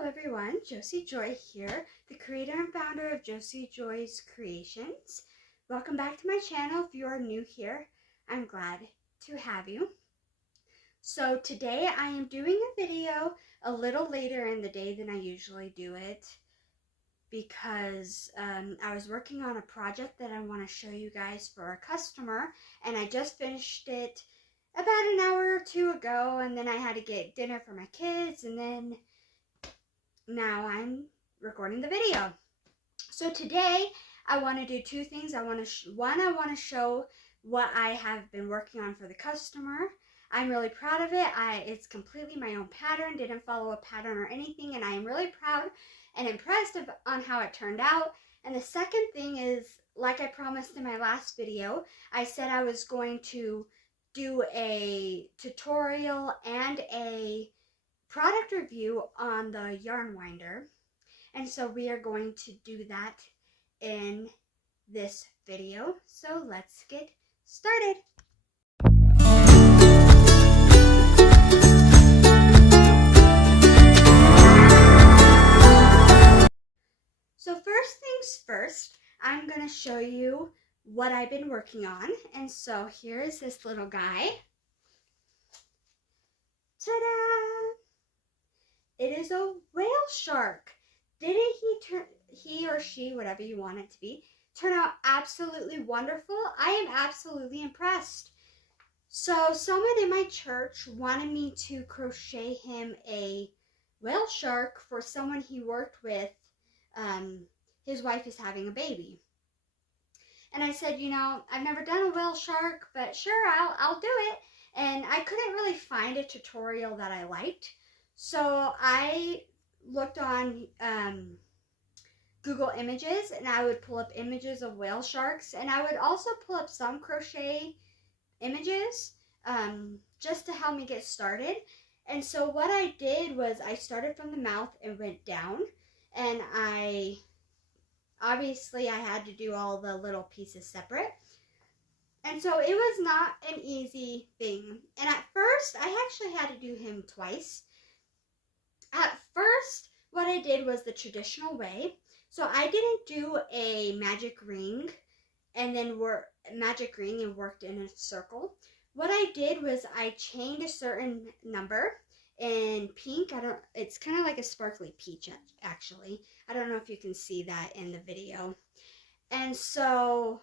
Hello everyone, Josie Joy here, the creator and founder of Josie Joy's Creations. Welcome back to my channel. If you are new here, I'm glad to have you. So today I am doing a video a little later in the day than I usually do it because I was working on a project that I want to show you guys for a customer, and I just finished it about an hour or two ago, and then I had to get dinner for my kids, and then now I'm recording the video. So today I want to do two things. I want to show what I have been working on for the customer. I'm really proud of it. It's completely my own pattern, didn't follow a pattern or anything, and I am really proud and impressed on how it turned out. And the second thing is, like I promised in my last video, I said I was going to do a tutorial and a product review on the yarn winder, and so we are going to do that in this video. So let's get started. So first things first, I'm going to show you what I've been working on. And so here is this little guy. Ta-da! It is a whale shark. Didn't he or she, whatever you want it to be, turn out absolutely wonderful? I am absolutely impressed. So someone in my church wanted me to crochet him a whale shark for someone he worked with. His wife is having a baby. And I said, you know, I've never done a whale shark, but sure, I'll do it. And I couldn't really find a tutorial that I liked. So I looked on Google Images, and I would pull up images of whale sharks, and I would also pull up some crochet images just to help me get started. And so what I did was I started from the mouth and went down, and obviously I had to do all the little pieces separate. And so it was not an easy thing. And at first, I actually had to do him twice. At first, what I did was the traditional way. So I didn't do a magic ring and worked in a circle. What I did was I chained a certain number in pink. It's kind of like a sparkly peach, actually. I don't know if you can see that in the video. And so,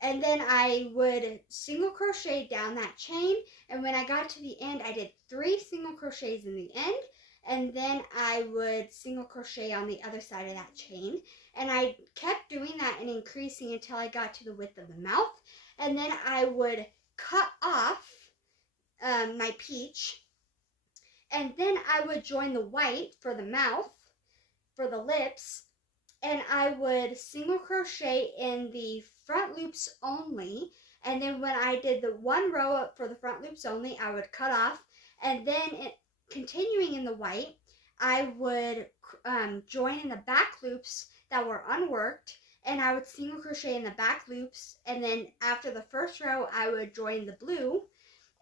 and then I would single crochet down that chain, and when I got to the end, I did 3 single crochets in the end, and then I would single crochet on the other side of that chain, and I kept doing that and increasing until I got to the width of the mouth, and then I would cut off my peach, and then I would join the white for the mouth, for the lips, and I would single crochet in the front loops only, and then when I did the one row up for the front loops only, I would cut off, and then continuing in the white, I would join in the back loops that were unworked, and I would single crochet in the back loops, and then after the first row, I would join the blue.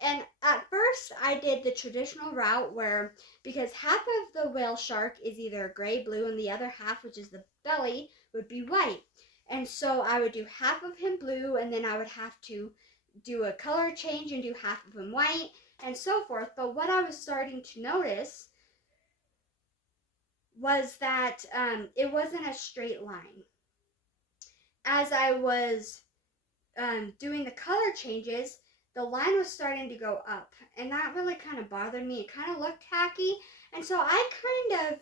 And at first, I did the traditional route where, because half of the whale shark is either gray, blue, and the other half, which is the belly, would be white. And so I would do half of him blue, and then I would have to do a color change and do half of him white, and so forth. But what I was starting to notice was that it wasn't a straight line. As I was doing the color changes, the line was starting to go up, and that really kind of bothered me. It kind of looked tacky, and so I kind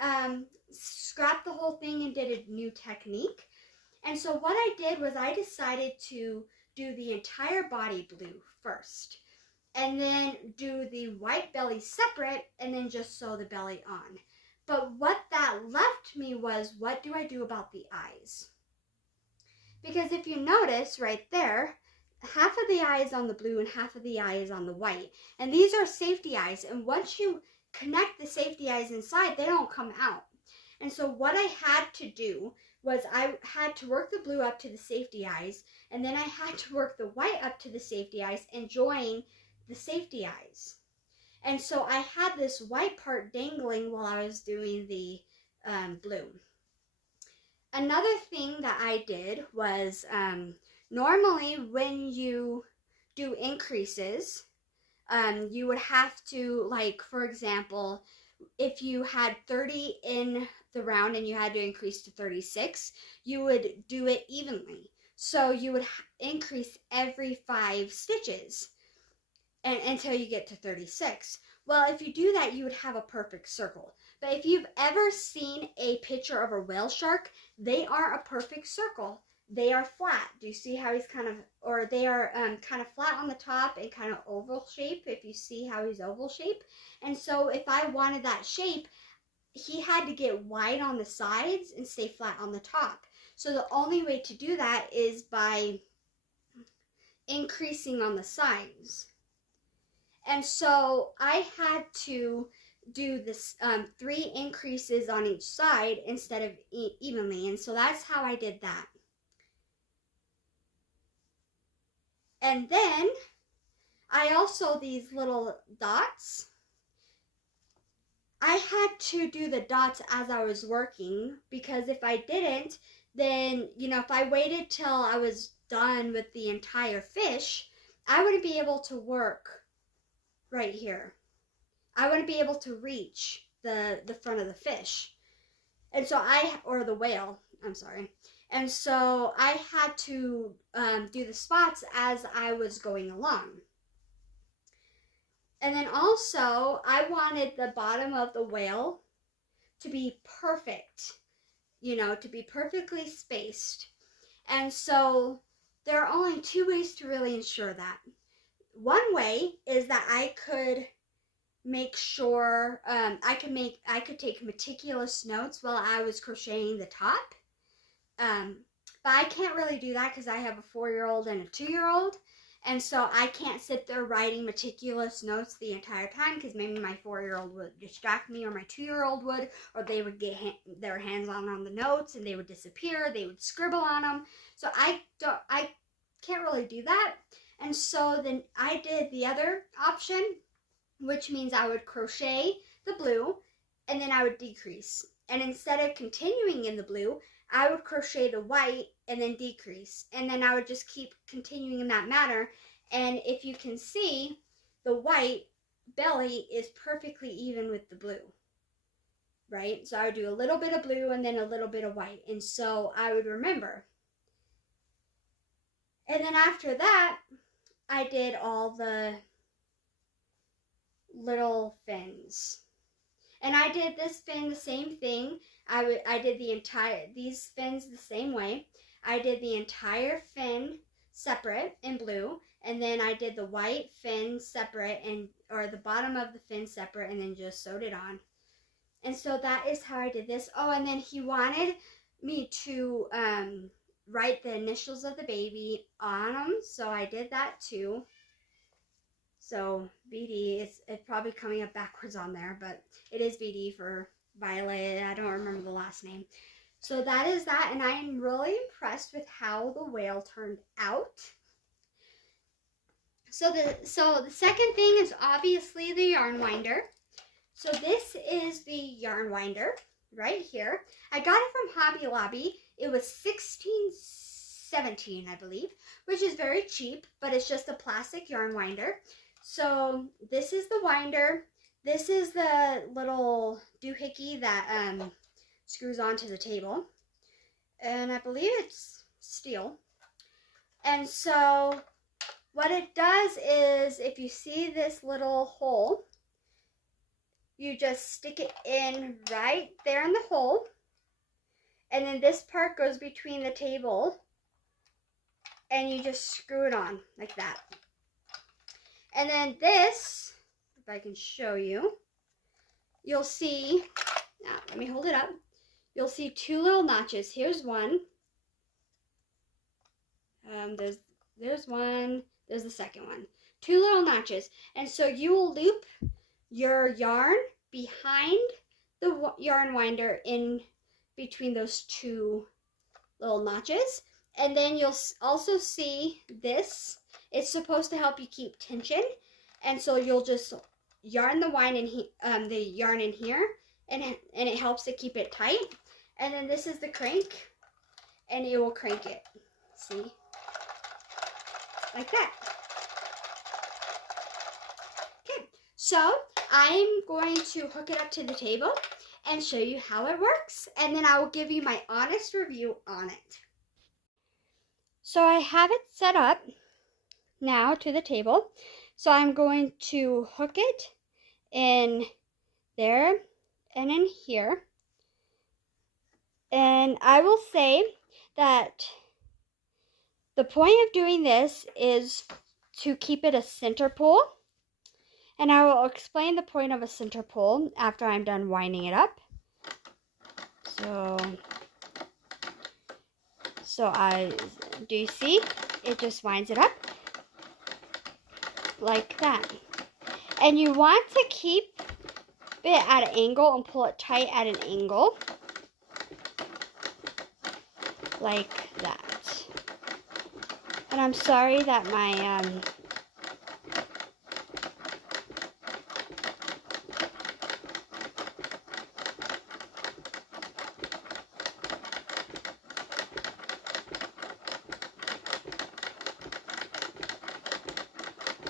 of scrapped the whole thing and did a new technique. And so what I did was I decided to do the entire body blue first, and then do the white belly separate, and then just sew the belly on. But what that left me was, what do I do about the eyes? Because if you notice right there, half of the eye is on the blue and half of the eye is on the white. And these are safety eyes. And once you connect the safety eyes inside, they don't come out. And so what I had to do was I had to work the blue up to the safety eyes, and then I had to work the white up to the safety eyes and join the safety eyes. And so I had this white part dangling while I was doing the blue. Another thing that I did was normally when you do increases, you would have to, like, for example, if you had 30 in the round and you had to increase to 36, you would do it evenly. So you would increase every 5 stitches until you get to 36. Well, if you do that, you would have a perfect circle. But if you've ever seen a picture of a whale shark, they aren't a perfect circle. They are flat. Do you see how he's kind of, or they are kind of flat on the top and kind of oval shape, if you see how he's oval shape. And so if I wanted that shape, he had to get wide on the sides and stay flat on the top. So the only way to do that is by increasing on the sides. And so I had to do this 3 increases on each side instead of evenly. And so that's how I did that. And then I also, these little dots, I had to do the dots as I was working, because if I didn't, then, you know, if I waited till I was done with the entire fish, I wouldn't be able to work right here. I wouldn't be able to reach the front of the fish. And so or the whale, I'm sorry. And so I had to do the spots as I was going along. And then also, I wanted the bottom of the whale to be perfect, you know, to be perfectly spaced. And so there are only 2 ways to really ensure that. One way is that I could make sure, I could take meticulous notes while I was crocheting the top. But I can't really do that because I have a 4-year-old and a 2-year-old. And so I can't sit there writing meticulous notes the entire time, because maybe my 4-year-old would distract me, or my 2-year-old would, or they would get their hands on the notes and they would disappear. They would scribble on them. So I can't really do that. And so then I did the other option, which means I would crochet the blue and then I would decrease. And instead of continuing in the blue, I would crochet the white and then decrease. And then I would just keep continuing in that manner. And if you can see, the white belly is perfectly even with the blue, right? So I would do a little bit of blue and then a little bit of white. And so I would remember. And then after that, I did all the little fins. And I did this fin the same thing. I did these fins the same way. I did the entire fin separate in blue, and then I did the white fin separate, or the bottom of the fin separate, and then just sewed it on. And so that is how I did this. Oh, and then he wanted me to write the initials of the baby on them, so I did that too. So VD, it's probably coming up backwards on there, but it is VD for Violet. I don't remember the last name. So that is that, and I am really impressed with how the whale turned out. So the second thing is obviously the yarn winder. So this is the yarn winder right here. I got it from Hobby Lobby. It was $16.17, I believe, which is very cheap, but it's just a plastic yarn winder. So this is the winder. This is the little doohickey that screws onto the table. And I believe it's steel. And so what it does is, if you see this little hole, you just stick it in right there in the hole. And then this part goes between the table. And you just screw it on like that. And then this, if I can show you, you'll see, let me hold it up. You'll see 2 little notches. Here's one. There's one. There's the second one. 2 little notches. And so you will loop your yarn behind the yarn winder in between those 2 little notches. And then you'll also see this. It's supposed to help you keep tension. And so you'll just yarn the yarn in here, and it helps to keep it tight. And then this is the crank, and it will crank it. See? Like that. Okay, so I'm going to hook it up to the table and show you how it works, and then I will give you my honest review on it. So I have it set up now to the table. So I'm going to hook it in there and in here. And I will say that the point of doing this is to keep it a center pull. And I will explain the point of a center pull after I'm done winding it up. Do you see? It just winds it up like that. And you want to keep it at an angle and pull it tight at an angle. Like that. And I'm sorry that my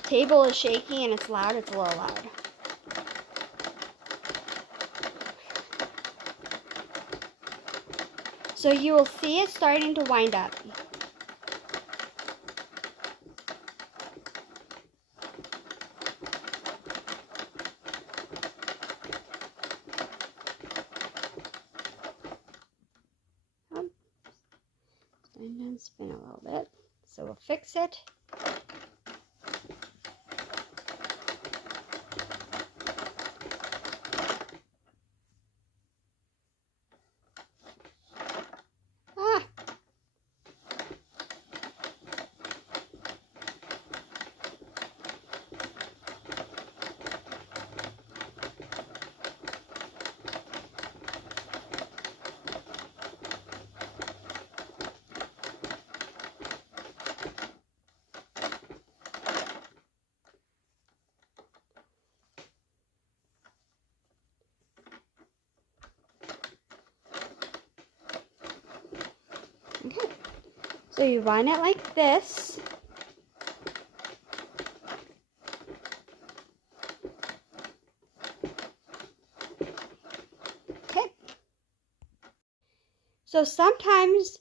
table is shaking and it's loud. It's a little loud. So you will see it starting to wind up. And then spin a little bit. So we'll fix it. Okay, so you wind it like this. Okay. So sometimes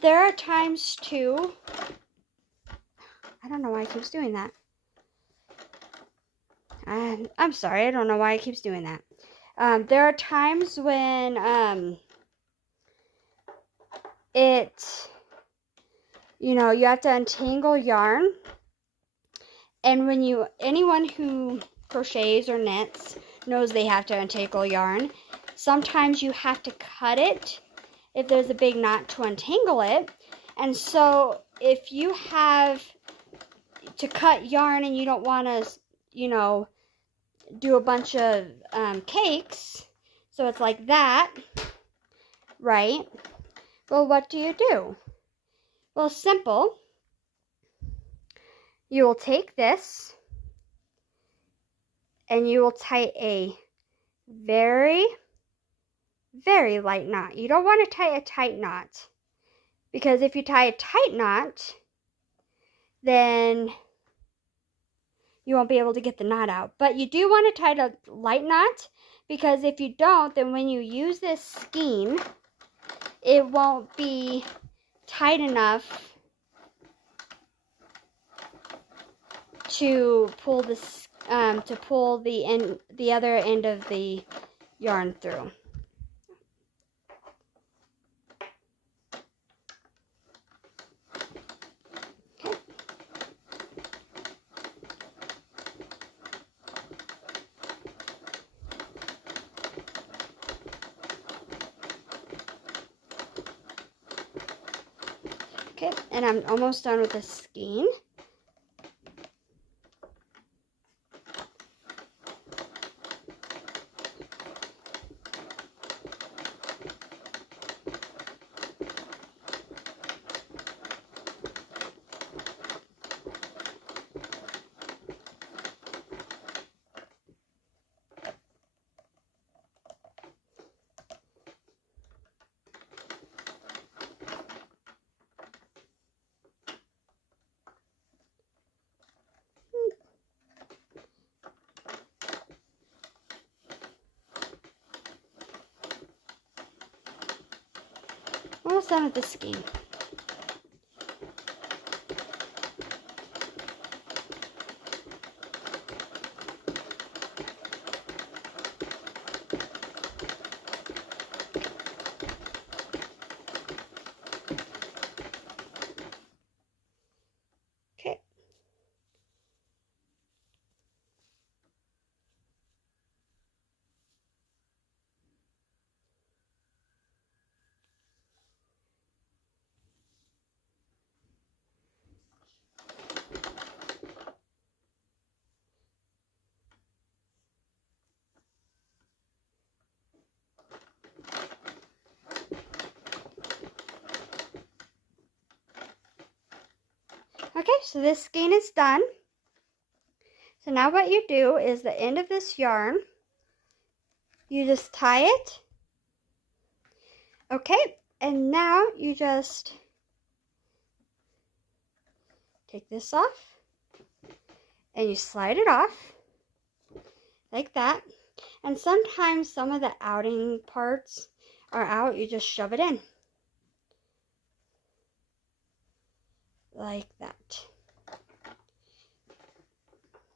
there are times too, I don't know why it keeps doing that. I'm sorry, I don't know why it keeps doing that. There are times when you have to untangle yarn, and when anyone who crochets or knits knows they have to untangle yarn. Sometimes you have to cut it if there's a big knot to untangle it. And so if you have to cut yarn and you don't want to, do a bunch of cakes, so it's like that, right? Well, what do? Well, simple. You will take this and you will tie a very, very light knot. You don't want to tie a tight knot, because if you tie a tight knot, then you won't be able to get the knot out. But you do want to tie a light knot, because if you don't, then when you use this skein, it won't be tight enough to pull this the other end of the yarn through. Okay, and I'm almost done with the skein. some of the skein. Okay. Okay, so this skein is done. So now what you do is the end of this yarn, you just tie it. Okay, and now you just take this off and you slide it off like that. And sometimes some of the outing parts are out, you just shove it in like that.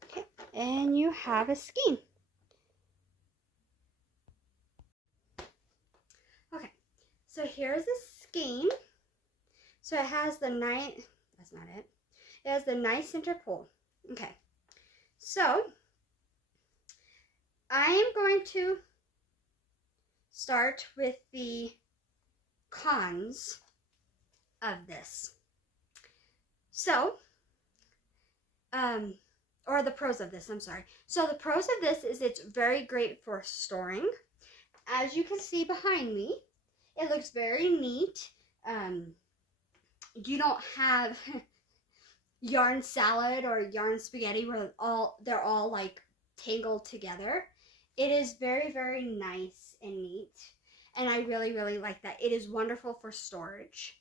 Okay, and you have a skein. Okay, so here's the skein. So it has the nice, that's not it. It has the nice center pull. Okay, so I am going to start with the cons of this. So, or the pros of this, I'm sorry. So the pros of this is it's very great for storing. As you can see behind me, it looks very neat. You don't have yarn salad or yarn spaghetti where they're all like tangled together. It is very, very nice and neat, and I really, really like that. It is wonderful for storage.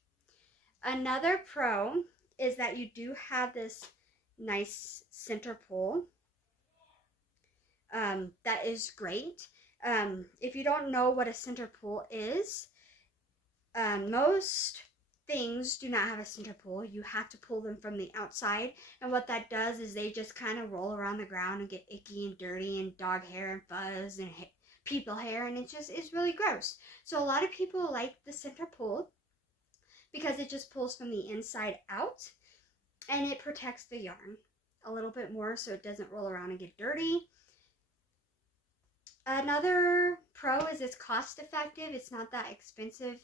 Another pro is that you do have this nice center pull. That is great. If you don't know what a center pull is, most things do not have a center pull. You have to pull them from the outside, and what that does is they just kind of roll around the ground and get icky and dirty and dog hair and fuzz and people hair, and it's really gross. So a lot of people like the center pull because it just pulls from the inside out, and it protects the yarn a little bit more so it doesn't roll around and get dirty. Another pro is it's cost effective. It's not that expensive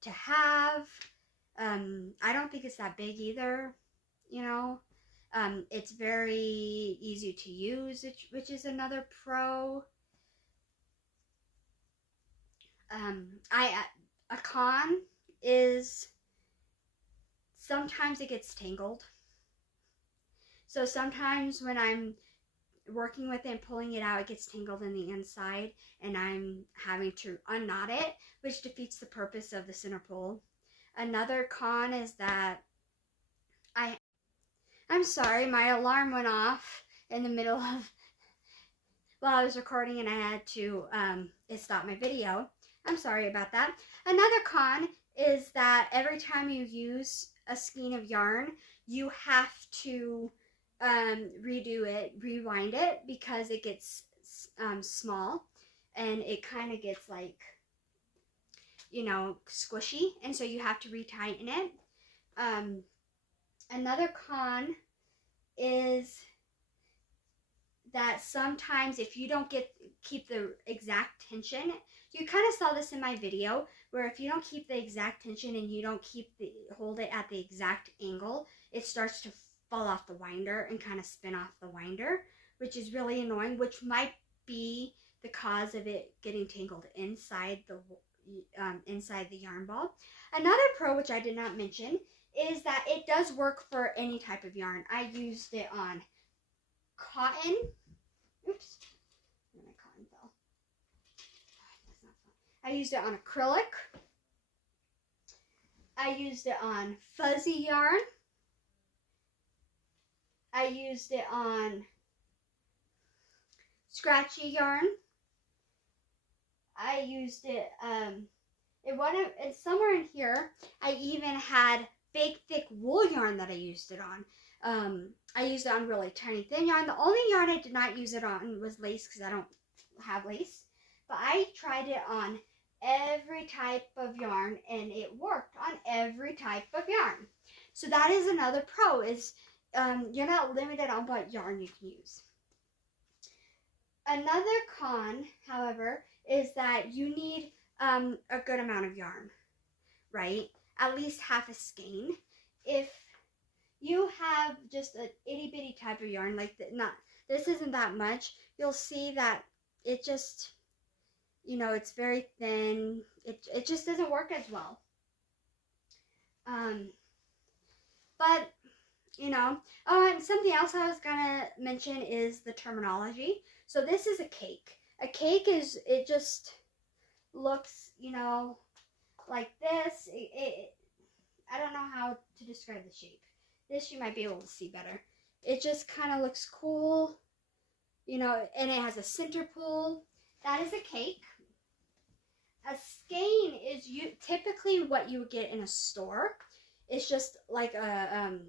to have. I don't think it's that big either, you know. It's very easy to use, which is another pro. A con is sometimes it gets tangled. So sometimes when I'm working with it and pulling it out, it gets tangled in the inside, and I'm having to unknot it, which defeats the purpose of the center pull. Another con is that I'm sorry, my alarm went off in the middle of while I was recording, and I had to it stopped my video. I'm sorry about that. Another con is that every time you use a skein of yarn, you have to redo it, rewind it, because it gets small and it kind of gets like, you know, squishy, and so you have to retighten it. Another con is that sometimes if you don't keep the exact tension, you kind of saw this in my video, where if you don't keep the exact tension and you don't hold it at the exact angle, it starts to fall off the winder and kind of spin off the winder, which is really annoying, which might be the cause of it getting tangled inside the yarn ball. Another pro, which I did not mention, is that it does work for any type of yarn. I used it on cotton. Oops, my cotton fell. That's not fun. I used it on acrylic. I used it on fuzzy yarn. I used it on scratchy yarn. I used it and somewhere in here, I even had big, thick wool yarn that I used it on. I used it on really tiny thin yarn. The only yarn I did not use it on was lace because I don't have lace. But I tried it on every type of yarn and it worked on every type of yarn. So that is another pro is you're not limited on what yarn you can use. Another con, however, is that you need a good amount of yarn, right? At least half a skein. If you have just an itty bitty type of yarn, like this isn't that much, you'll see that it just, it's very thin. It just doesn't work as well. But, oh, and something else I was gonna mention is the terminology. So this is a cake. A cake it just looks, like this. I don't know how to describe the shape. This you might be able to see better. It just kind of looks cool, and it has a center pull. That is a cake. A skein is typically what you would get in a store. It's just like a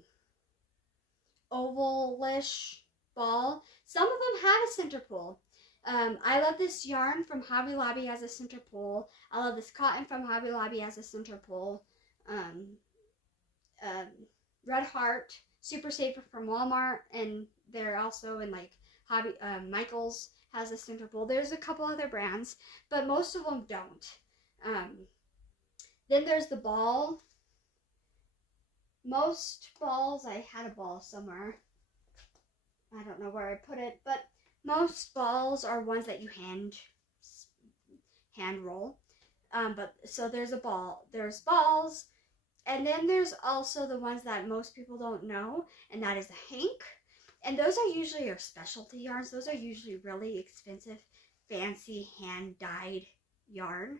ovalish ball. Some of them have a center pull. I love this yarn from Hobby Lobby has a center pull. I love this cotton from Hobby Lobby has a center pull. Red Heart, Super Safer from Walmart, and they're also in like Michael's has a center pull. There's a couple other brands, but most of them don't. Then there's the ball. Most balls, I had a ball somewhere. I don't know where I put it, but most balls are ones that you hand roll. But so there's a ball. There's balls. And then there's also the ones that most people don't know, and that is a hank. And those are usually your specialty yarns. Those are usually really expensive, fancy, hand-dyed yarn.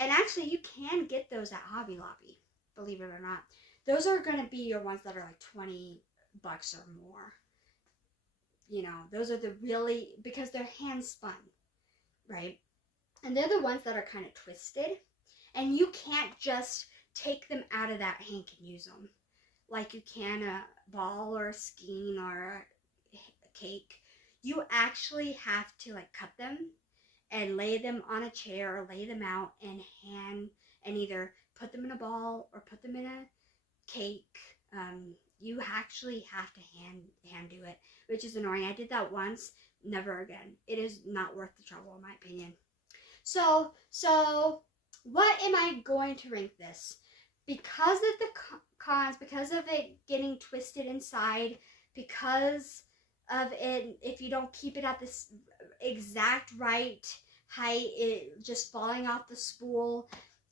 And actually, you can get those at Hobby Lobby, believe it or not. Those are going to be your ones that are like $20 or more. Those are because they're hand spun, right? And they're the ones that are kind of twisted. And you can't just take them out of that hank and use them like you can a ball or a skein or a cake. You actually have to like cut them and lay them on a chair or lay them out and either put them in a ball or put them in a cake. You actually have to hand do it, which is annoying. I did that once, never again. It is not worth the trouble in my opinion. So what am I going to rank this? Because of the cons, because of it getting twisted inside, because of it, if you don't keep it at this exact right height, it just falling off the spool,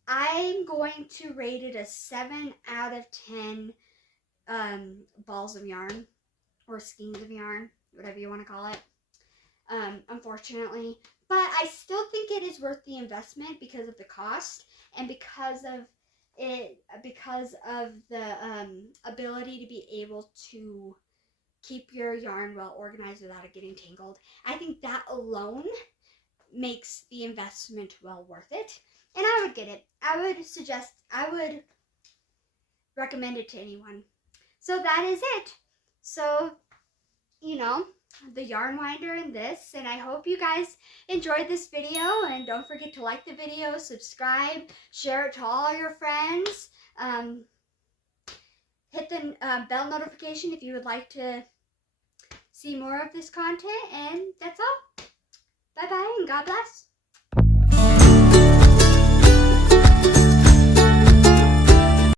I'm going to rate it a 7 out of 10 balls of yarn, or skeins of yarn, whatever you want to call it, unfortunately. But I still think it is worth the investment because of the cost and because of the ability to be able to keep your yarn well organized without it getting tangled. I think that alone makes the investment well worth it. And I would get it. I would recommend it to anyone. So that is it. So, the yarn winder and this, and I hope you guys enjoyed this video, and don't forget to like the video, subscribe, share it to all your friends, hit the bell notification if you would like to see more of this content, and that's all. Bye bye and God bless.